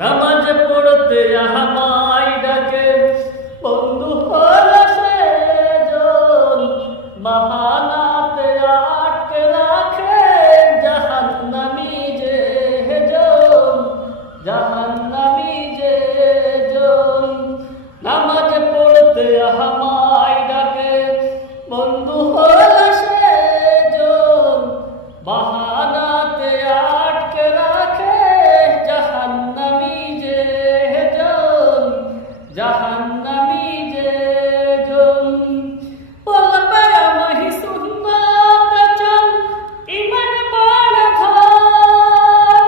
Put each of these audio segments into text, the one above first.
নামাজ পড়তে আমায় ডাকে বন্ধু হলো সেজন, বাহানাতে আটকে রাখে জাহান্নামী যে জন, জাহান্নামী যে জন। নামাজ পড়তে আমায় ডাকে বন্ধু হলো সেজন, বাহানাতে আটকে রাখে জাহান্নামী যে জন, জাহান্নামী যে জন। বলবে আমাহি সুন্নাত চল ঈমান বড় ধন,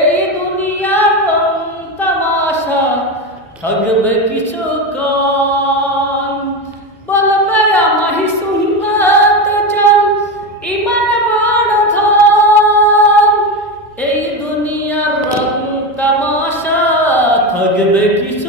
এই দুনিয়ার রং তামাশা থাকবে কিছুক্ষণ। বলবে আমাহি সুন্নাত চল ঈমান বড় ধন, এই দুনিয়ার রং তামাশা থাকবে কিছু